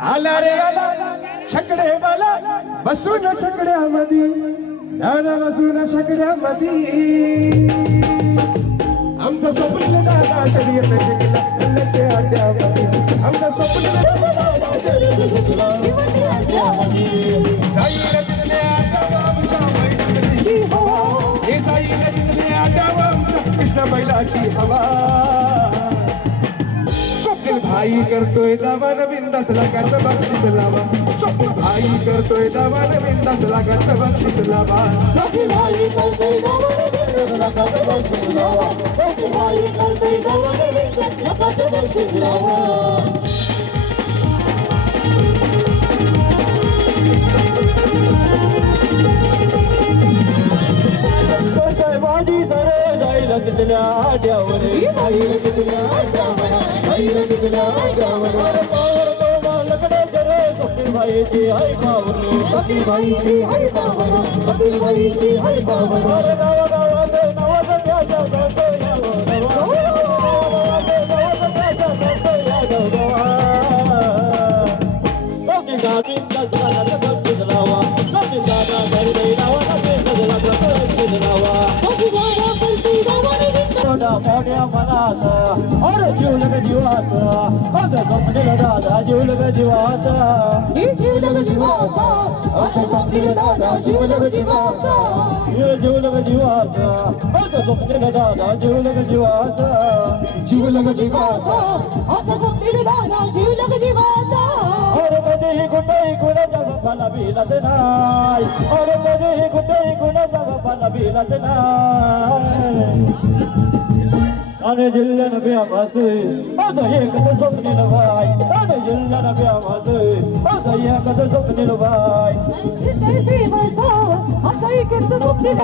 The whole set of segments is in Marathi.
आला रे आला छकडे वाला बसून छकड्यामध्ये दादा बसून छकड्यामध्ये आमचं स्वप्न दादा शरीर जिंकला नल्लचे अड्ड्यामध्ये आमचं स्वप्न दादा शरीर जिंकला साईला तिथले आगावा आमच्या बैलाची हवा हे साईला तिथले आगावा आमच्या कृष्ण बैलाची हवा स्वप्नील भाई करतोय दावा नवीन 10 लाखाचं बक्षीस लावा स्वप्नील भाई करतोय दावा नवीन 10 लाखाचं बक्षीस लावा स्वप्नील भाई करतोय दावा नवीन 10 लाखाचं बक्षीस लावा स्वप्नील भाई करतोय दावा नवीन 10 लाखाचं बक्षीस लावा माझी सर जाईल तिथल्या आड्यावर जाईल तिथल्या आड्यावर जाईल तिथल्या आड्यावर लकडे जरे स्वप्नील भाईची आई पावली स्वप्नील भाईची आई पावर स्वप्नील भाईची आई पावर गावागावात नावाचं त्याच्या गावचं या मोठ्या मनात अरे जीवलग जीवाचा माझं स्वप्नील दादा जीवलग जीवाचा जीवलग जीवाचा आमच्या स्वप्नील दादा जीवलग जीवाचा हे जीवलग जीवाचा माझं स्वप्नील दादा जीवलग जीवाचा जीवलग जीवाचा आमच्या स्वप्नील दादा जीवलग जीवाचा अरे कधीही कुठेही कुणाच्या बापाला भिलाच नाही अरे कधीही कुठेही कुणाच्या बापाला भिलाच नाही अरे जिल्ह्यानं ब्यामाचे आता एकच स्वप्नील बाई अरे जिल्ह्यानं ब्यामाचे आता एकच स्वप्नील बाई असं एकच स्वप्नील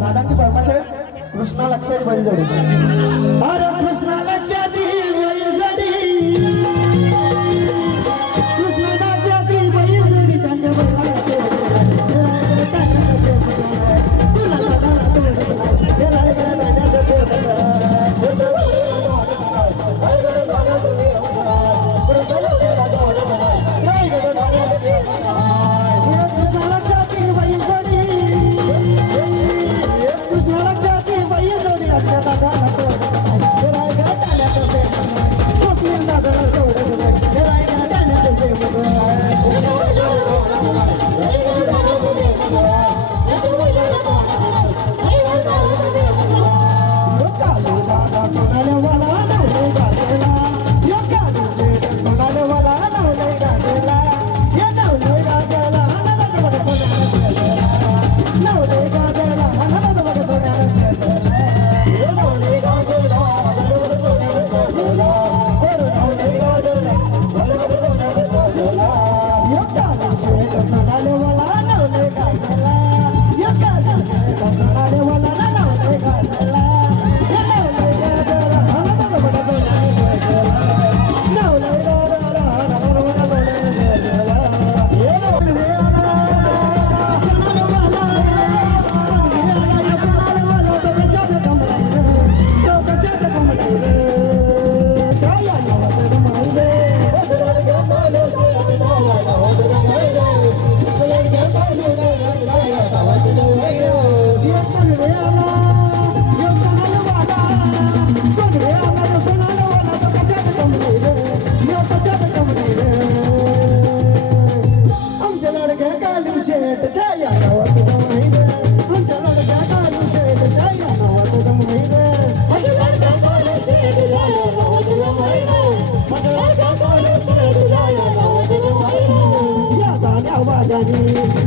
दादांची फरमाश आहे कृष्णा लक्षात बैलजोडी अरे कृष्णा लक्षाची बैलजोडी कृष्णा लक्षाची बैलजोडी त्यांच्या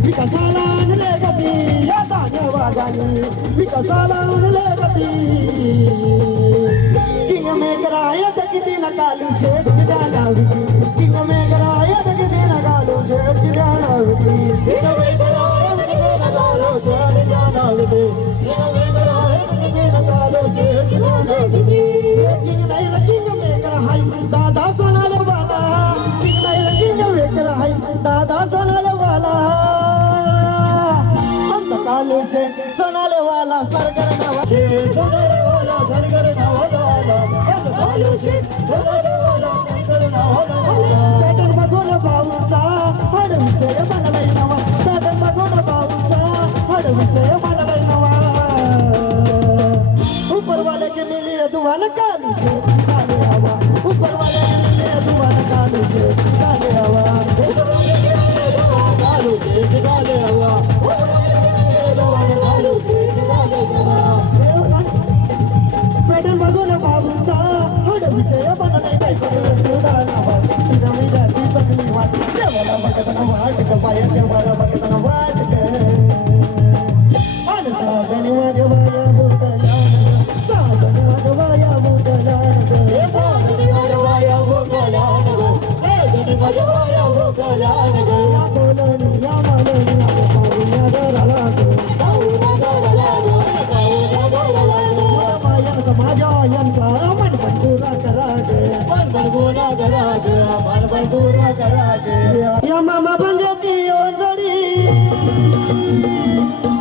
विकासाला आणले गती या दान्यवादानी विकासाला आणले गती किंग मेकर आयत किती नकालू शेठ जाणावी किंग मेकर आयत किती नकालू शेठ जाणावी किंग मेकर आयत किती नकालू शेठ जाणावी किंग मेकर आयत किती नकालू शेठ जाणावी किंग नाही रे किंग मेकर हाय दादा सोनाले वाला किंग नाही रे किंग मेकर हाय दादा सोनाले वाला कालू से सोनाले वाला सरगर नवा सोनाले वाला सरगर नवा कालू से सोनाले वाला सरगर नवा पॅटर्न बघून भाऊचा हड विषय म्हणालाय नवा पॅटर्न बघून भाऊचा हड विषय म्हणालाय नवा ऊपर वाले के मिले दुआन कालू से काले हवा ऊपर वाले के मिले दुआन कालू से काले हवा कालू से काले हवा पॅटर्न बघून भाऊचा हड विषय म्हणालाय काय करू नावा तिला मी जाती चांगली वाट जेवायला बघताना वाट ग पाया जेवायला बघताना वाट ग आणि साजनी माझ्या वाया बोटला साजनी माझ्या वाया बोटला साजनी माझ्या वाया बोटला साजनी माझ्या वाया बोटला या बोलणी या मालणी या पाहुण्या डराला माझ्या यांचा मन बंडुरा करा गे या मामा बंजाची येऊन जोडी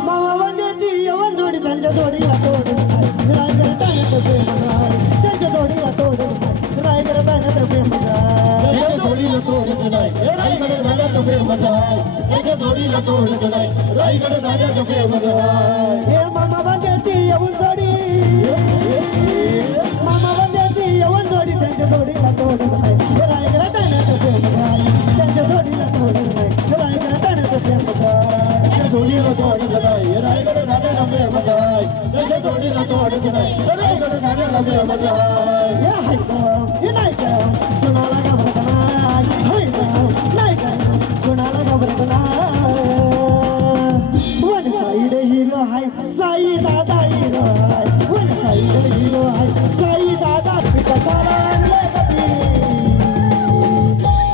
मामा बंजाची येऊन जोडी त्यांच्या जोडीला तोड नाही रायगर टाण्याचं प्रेम आहे त्यांच्या जोडीला तोड नाही रायगर टाण्याचं प्रेम आहे त्याच्या जोडीला तोडच नाही रायगड राजाचं प्रेम आहे त्याच्या जोडीला तोडच नाही रायगड राजाचं प्रेम आहे हे मामा बंजाची येऊन जोडी मामा बंजाची येऊन जोडी त्यांच्या जोडीला तोडच नाही रायगर टाण्याचं प्रेम आहे त्यांच्या जोडीला तोडच नाही रायगर टाण्याचं प्रेम आहे त्याच्या जोडीला तोडच नाही रायगड राजाचं प्रेम आहे त्याच्या जोडीला तोडच नाही रायगड राजाचं प्रेम आहे हे हाय हे नाही का कुणाला घाबरत नाही हाय नाही का कुणाला घाबरत नाही वन साईड हिरो हाय साई दादा हिरो हाय वन साईड हिरो हाय साई दादा विकासाला आणले गती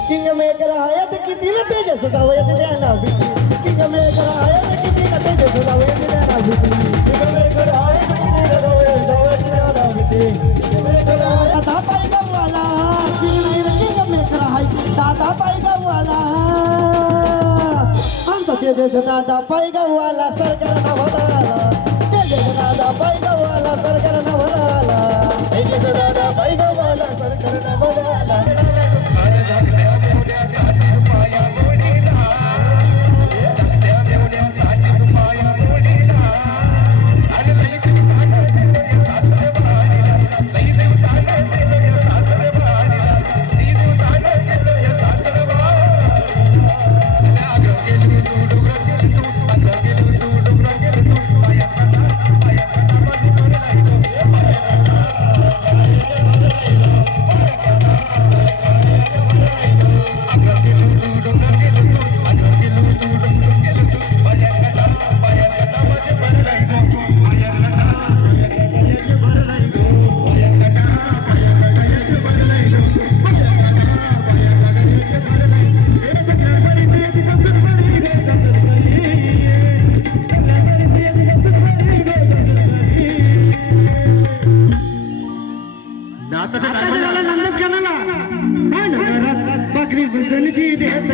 किंग मेकर मेघरायात किती न तेजस जावयाचे ध्याना भीती किंग मेघरायात किती न तेजस जावयाचे ध्याना भीती दादा पाय गवाला किंग नाही रे किंग मेघराय दादा पाय गवाला आमचा तेजस दादा पाय गवाला सरकार नवलाला तेजस दादा पाय गवाला सरकार नवलाला तेजस दादा पाय गवाला सरकार नवलाला बकरी गुजनची देत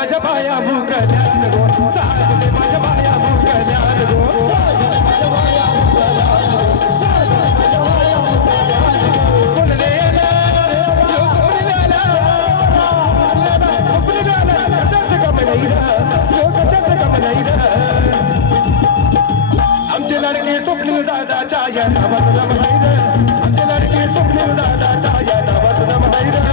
माझ्या बाया भूकल्यान गो साजले माझ्या बाया भूकल्यान गो साजले माझ्या बाया भूकल्यान गो साजले माझ्या बाया भूकल्यान गो कोणलेला यो कोणलेला कोणलेला कशाच कमलाईरा यो कशाच कमलाईरा आमचे लडके स्वप्नील दादाच्या या नावात रमलाईरा आमचे लडके स्वप्नील दादाच्या या नावात रमलाईरा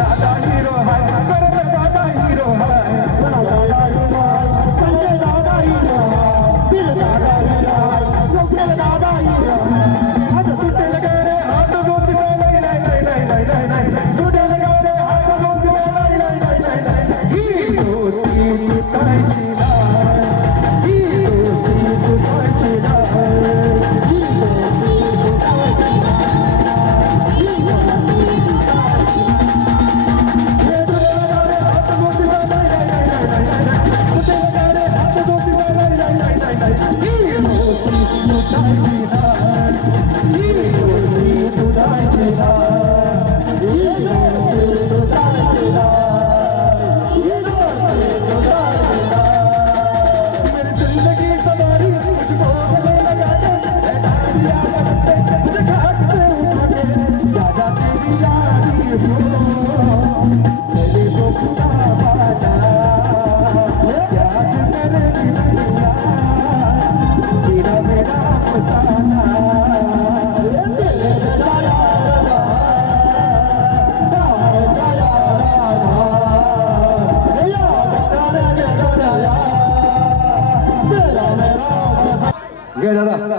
दादा हीरो है करण दादा हीरो है संजय दादा हीरो दिल दादा हीरो स्वप्न दादा हीरो तुझे लगा रे हाथ गोद में नहीं नहीं नहीं नहीं नहीं नहीं नहीं तुझे लगा रे हाथ गोद में नहीं नहीं नहीं नहीं नहीं हीरो सी ताई चीना हीरो सी ताई चीना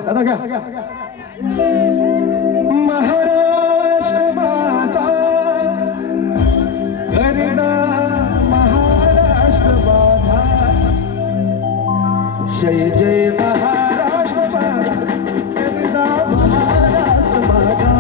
दादा क्या महाराष्ट्र माझा घरना महाराष्ट्र माझा जय जय महाराष्ट्र माझा घरना महाराष्ट्र माझा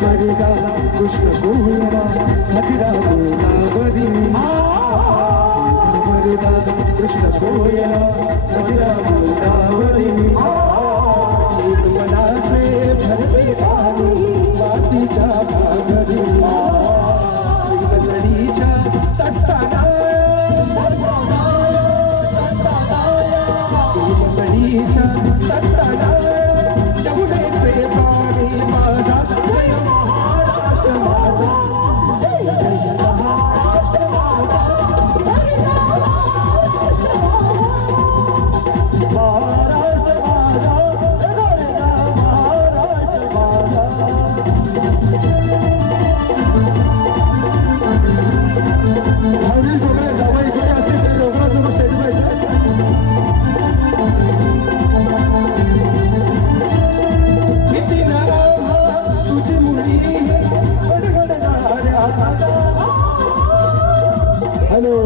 कृष्ण गोविंदा हरिरा गोदावरी कृष्ण गोविंदा हरिरा गोदावरी मनाचे भरले पाणी मातीच्या घागरी नदीच्या तटाला नदीच्या तटाला यमुनेचे पाणी माझा जय महाराष्ट्र माझा जय जय महाराष्ट्र माझा महाराष्ट्र माझा महाराष्ट्र माझा भावनी बोले जावई कोणी असेल तरी लोकांना तुम्ही स्टेज पाहिजे हेलो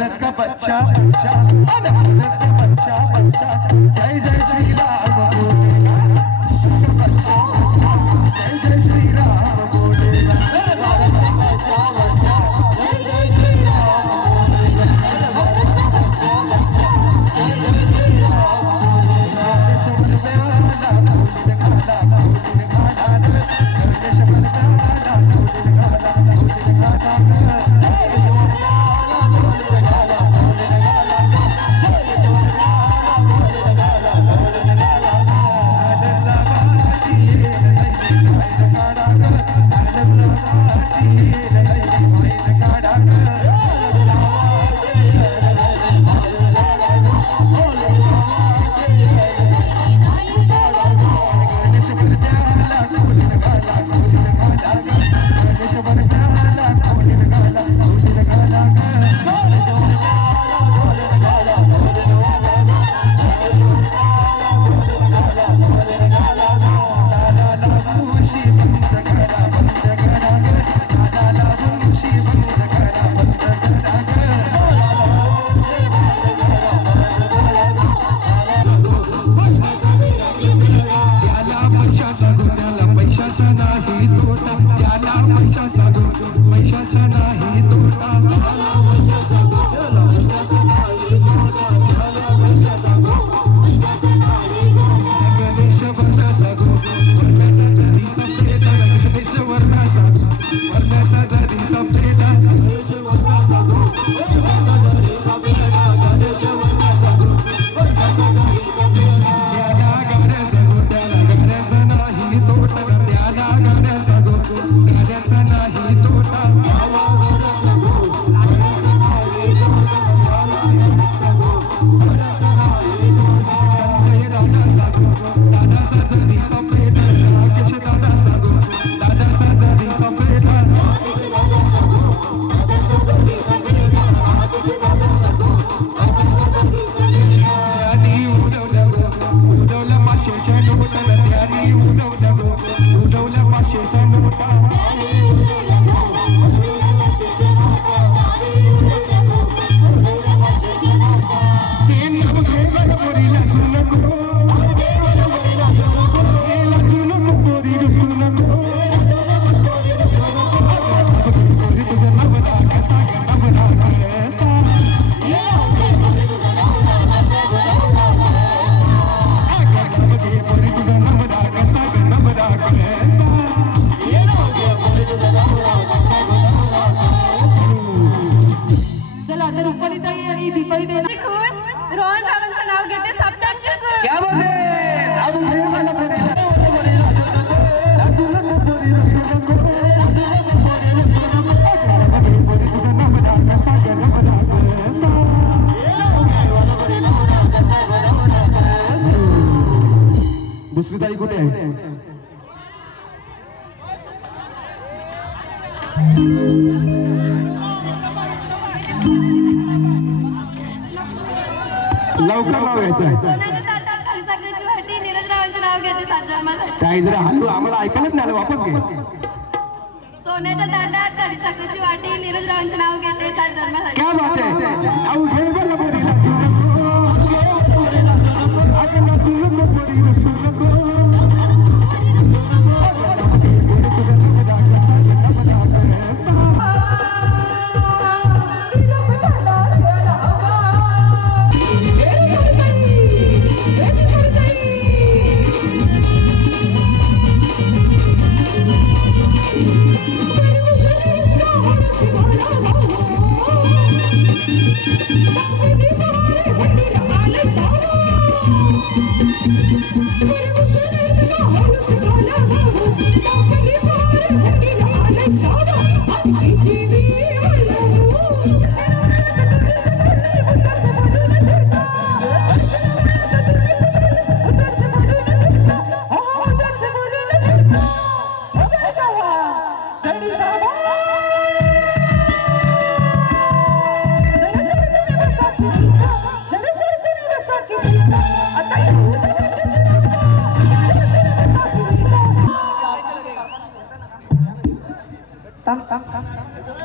भारत का बच्चा बच्चा अरे भारत का बच्चा बच्चा जय जय श्री राम बोलेगा बच्चा बच्चा जय जय श्री राम बोलेगा भारत का बच्चा बच्चा जय जय श्री राम बोलेगा भारत का बच्चा बच्चा जय जय श्री राम बोलेगा देशभर में आला बोले गाना बोले गाना देशभर में आला बोले गाना बोले गाना रोहन रावणचं नाव घेते सप्तांचे सर क्या बोलते दुसरी ताई कुठे आहे लवकर नाव घ्यायचं काही जरा हलू आम्हाला ऐकायलाच नाही आलं, वापस घे. सोन्याच्या ताटात कडी साखरेची वाटी नीरज रावांचे नाव घेते सात जन्मासाठी. क्या बात है आऊ हे बोल बोल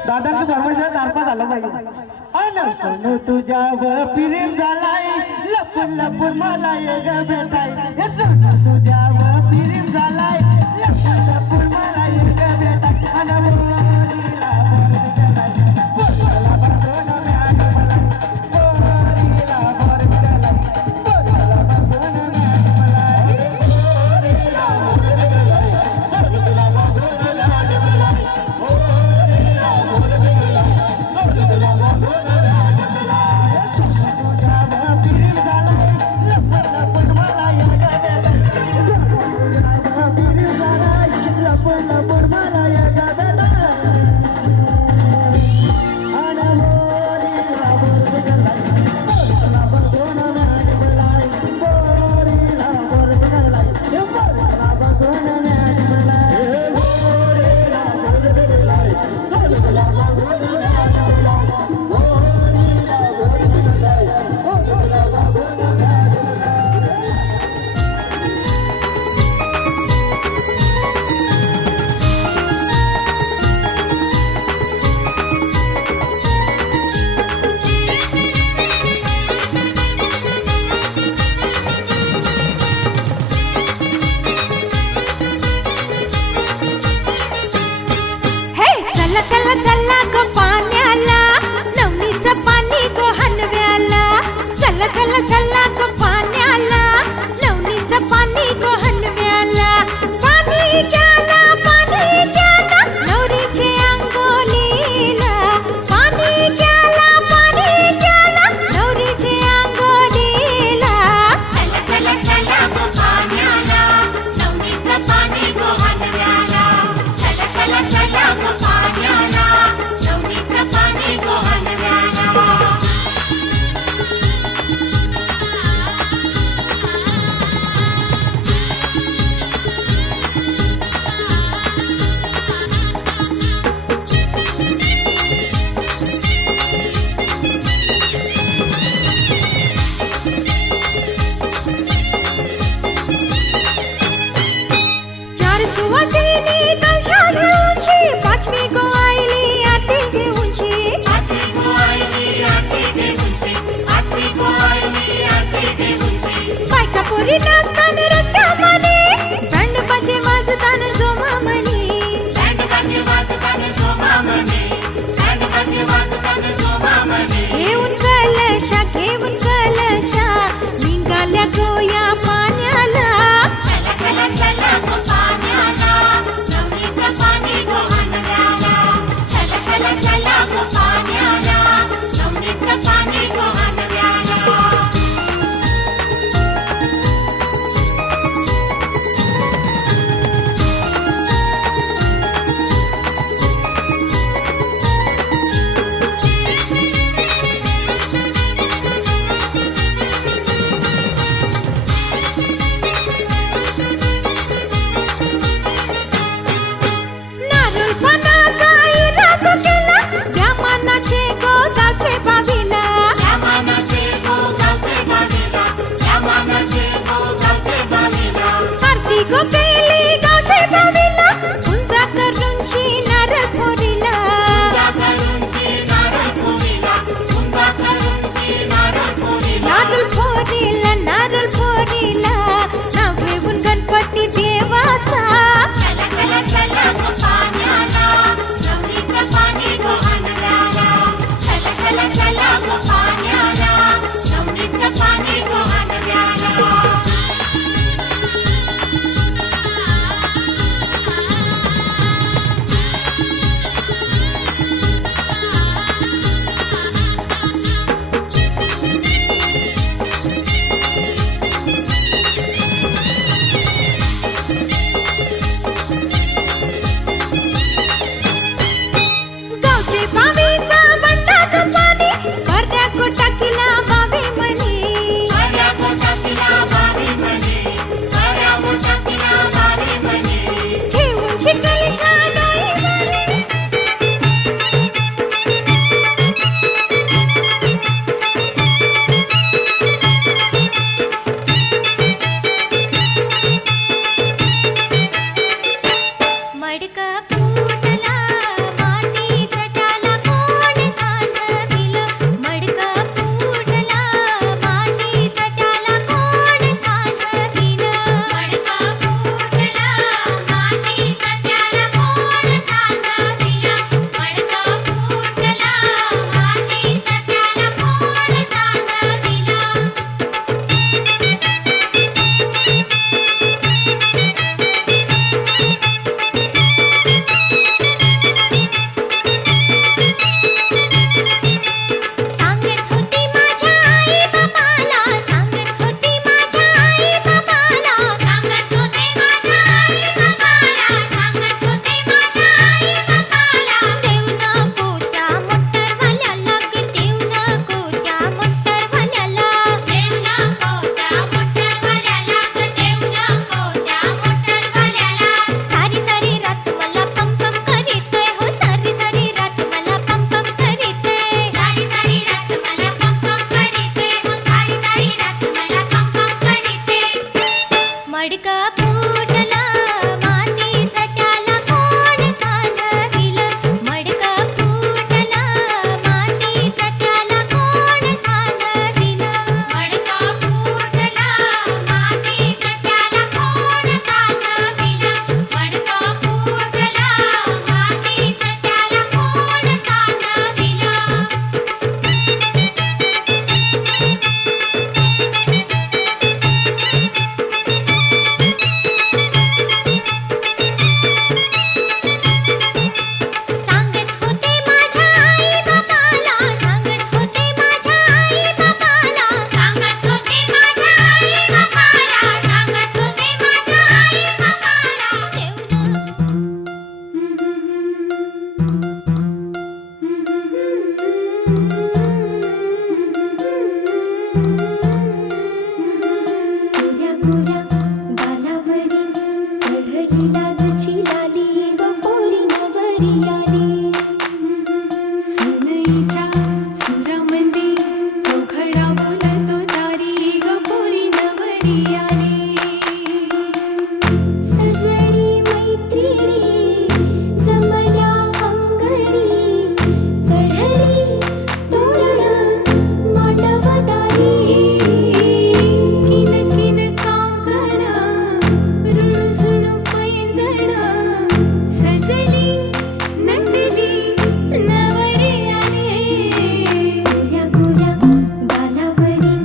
दादांचं परमेश्वर दारपा झालं पाहिजे. अनसन तुझ्यावर प्रेम झालाय लपून लपून मला एक भेटाय सोन तुझ्यावर प्रेम झालाय लपून लपून मला एक भेटाय अनमोलीला बरं झालाय बोलाला बसून मॅड मला बोलीला बरं झालाय बोलाला बसून मॅड मला बोलीला बरं झालाय बोलीला बसून मॅड मला बोलीला बरं झालाय बोलीला बसून सनईच्या सुरामध्ये चौघडा बोलतो तारी ग पोरी नवरी आली सजनी मैत्रिणी जमल्या अंगणी चढली तोरण मांडवदारी किन किन कांकण रुणझुण पैंजण सजली नटली नवरी आली गोऱ्या गोऱ्या गालावरी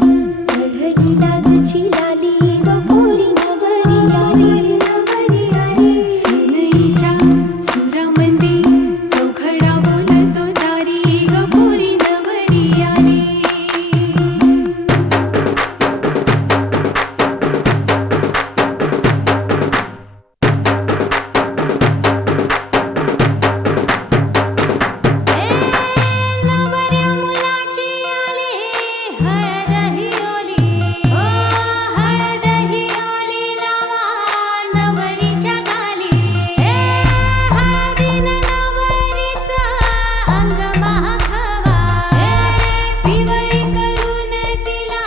चढली लाजची लाली ग पोरी नवरी आली नवरी आली सनईच्या सुरामध्ये चौघडा बोलतो तारी ग पोरी नवरी आली नवऱ्या मुलाची आली हळद ही ओली ओ हळद ही ओली लावा नवरीच्या गाली हळदीनं नवरीचं अंग महाखावा पिवळी करून तिला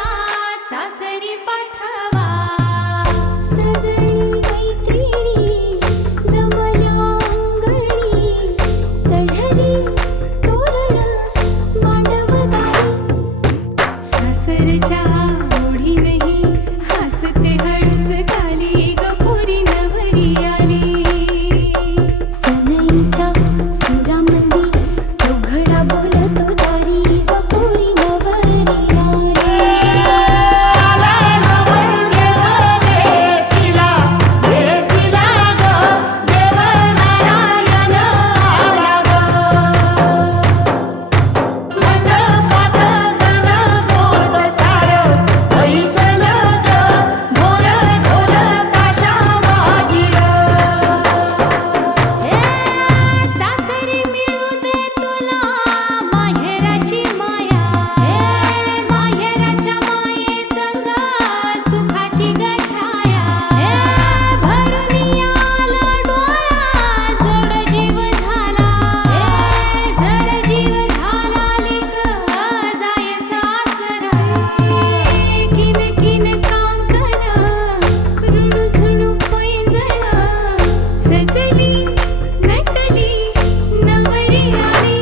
सासरी पाठवा सजनी मैत्रिणी जमल्या अंगणी चढली तोरण मांडवदारी सासरच्या ओढीनही हसते हळूच खाली ग पोरी नवरी आली सनईच्या सुरामध्ये चौघडा बोलतो तारी ग पोरी नवरी सासरी मिळू दे तुला माहेराची माया माहेराच्या माये संग सुखाची गछाया भरून आला डोळा जोड जीव झाला जड जीव झाला लेक जाय सासरा किन किन कांकण रुणझुण पैंजण सजली नटली नवरी आली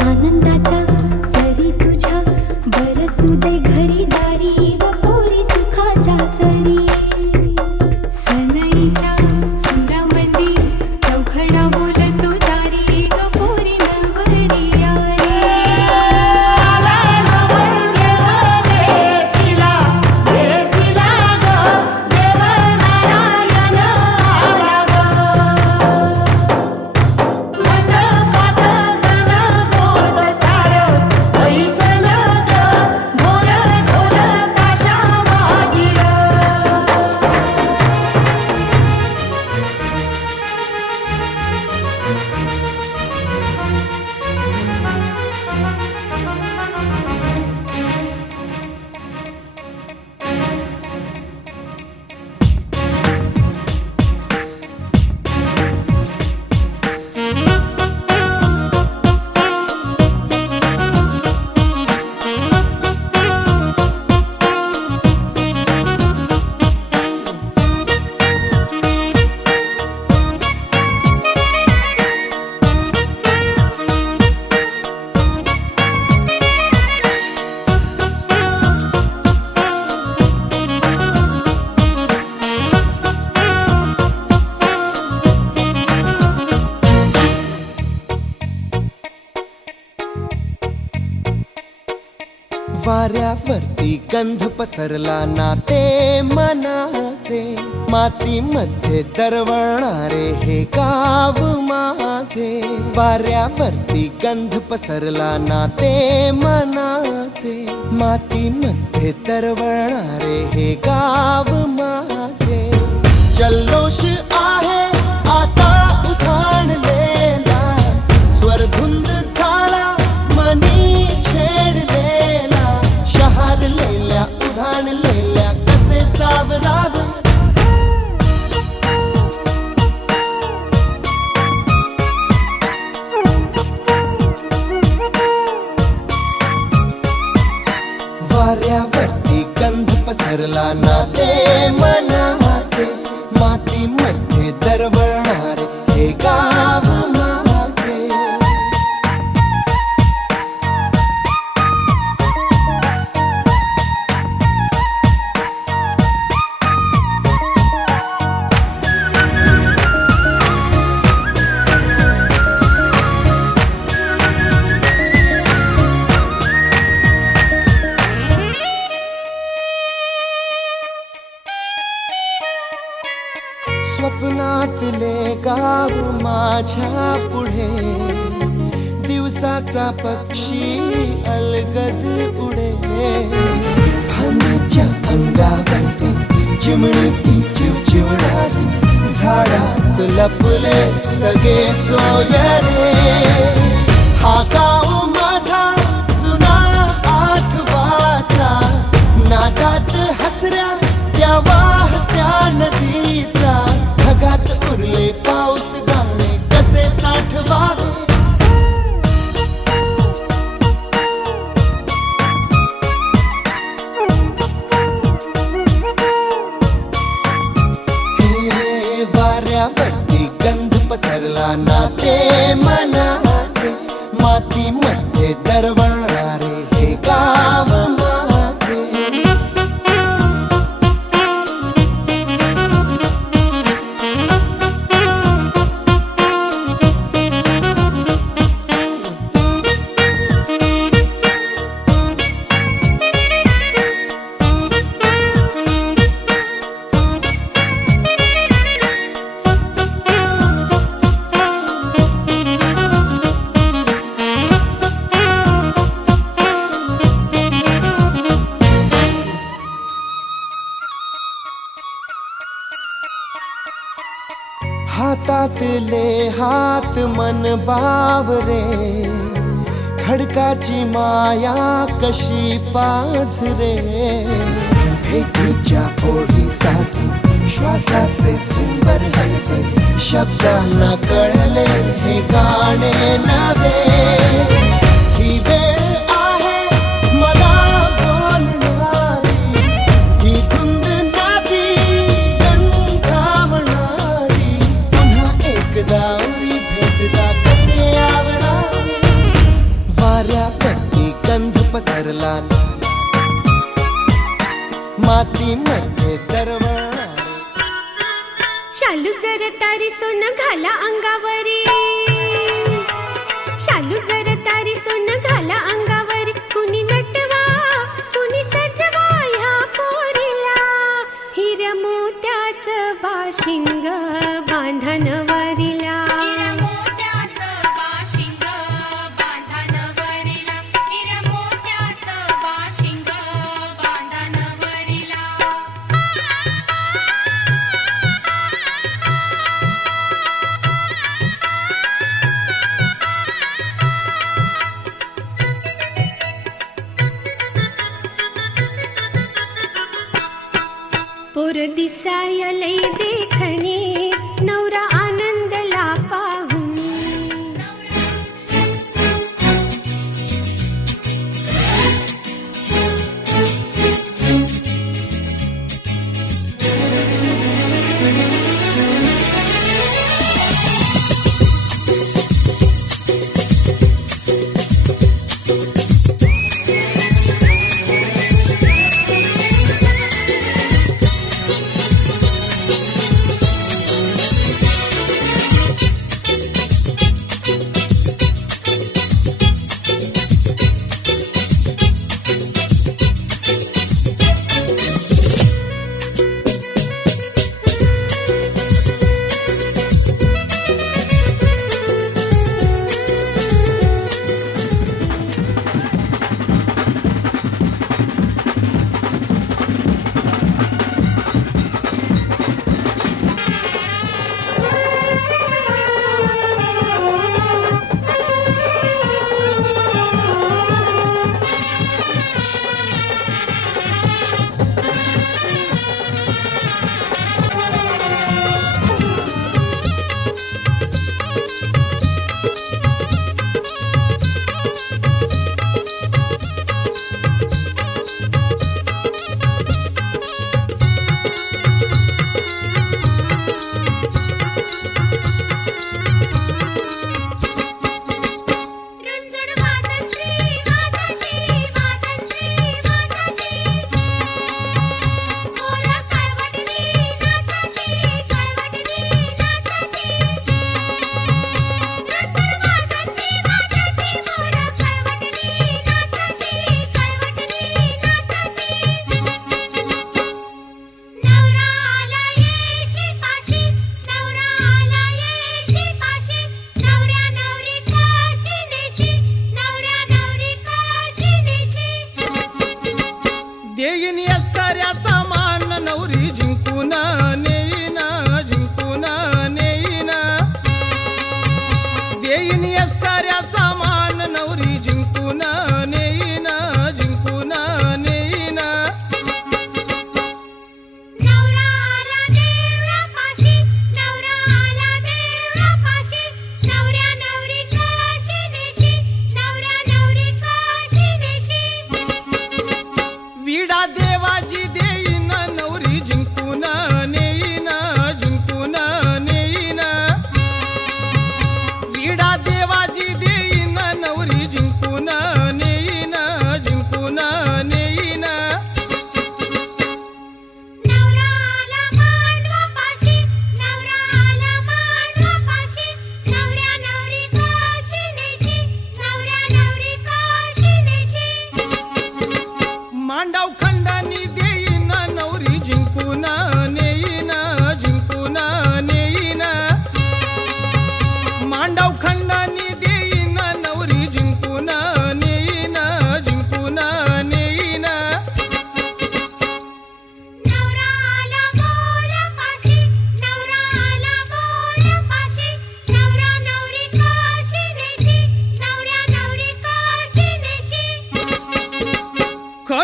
आनंदाच्या सरी तुझ्या बरसू दे घरी दारी ग पोरी सुखाच्या सरी सनईच्या सुरामध्ये चौघडा बोलतो तारी ग पोरी नवरी आली वाऱ्यावरती गंध पसरला नाते मनाचे मातीमध्ये दरवळणारे हे गाव माझे वाऱ्यावरती गंध पसरला नाते मनाचे मातीमध्ये दरवळणारे हे गाव माझे जल्लोष आहे आता उधाणलेला स्वरधुंद झाला मनी छेडलेला शहारलेल्या उधाणलेल्या कसे सावरावे वाऱ्यावरती गंध पसरला ना ते मनाचे मातीमध्ये दरवळणारे हे गाव माझे स्वप्नातले गाव माझ्या पुढे दिवसाचा पक्षी अलगद उडे फांदीच्या अंगावरती चिमणीती चिवचिवणारी झाडात लपले सगळे सोयरे हा गाव माझा जुना आठवाचा नादात हसऱ्या त्या वाहत्या नदीचा ढगात उरले पाऊस गाणे कसे साठवावे हे वाऱ्यावरती गंध पसरला ना ते मनाचे मातीमध्ये दरवळणारे हे गाव माझे हातातले हात मन बावरे खडकाची माया कशी पाझरे भेटीच्या ओढीसाठी श्वासाचे झुंबर हलते शब्दांना कळले हे गाणे नवे ही वेळ आहे मला बोलणारी ही धुंद नादी गंधावणारी पुन्हा एकदा उरी भेटदा कसे आवरावे वाऱ्यापैकी गंध पसरला मातीमध्ये दरवळणारे शालू जर तारी सोन घाला अंगावरी शालू जर तारी सोन घाला अंगावरी कुणी नटवा कुणी सजवा ह्या पोरीला हिऱ्या मोत्याचं बाशिंग बांधा नवरीला पोर दिसाय लई देखणी नवरा आनंदला पाहून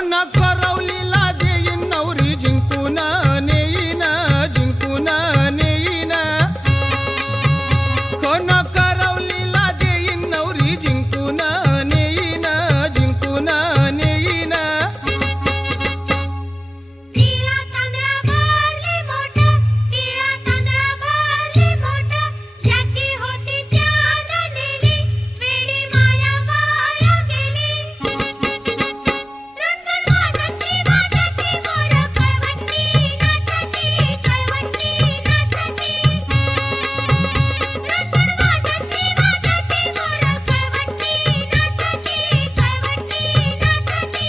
कोण करवलीला देईन नवरी जिंकून नेईन जिंकून नेईन कोण करवलीला देईन नवरी जिंकून नेईन जिंकून नेईन तिळा तांदळा भरले मोठं तिळा तांदळा भरले मोठं ज्याची होती त्यानं नेली वेडी माया वाया गेली रंजन वाजती वाजती मोर कळवंती नाचाची कळवंती नाचाची रंजन वाजती वाजती मोर कळवंती नाचाची कळवंती नाचाची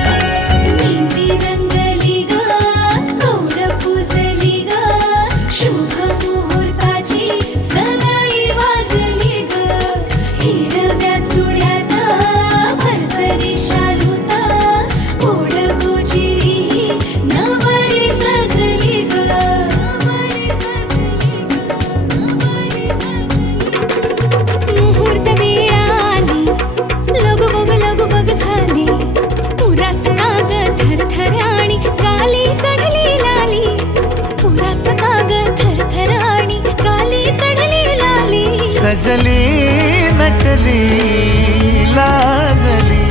मेहंदी रंगली ग कौर पुजली ग शुभ मुहूर्ताची सनई वाजली ग हिरव्या चुड्यात भरसरी शालूत ओढ गोजिरी नवरी सजली ग मुहूर्त वेळ आली लगू बग झाली पुरात काग थरथर आणि काली चढली लाली पुरात काग थरथर आणि काली चढली लाली सजली नटली लाजली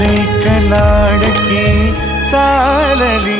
लेक लाडकी चालली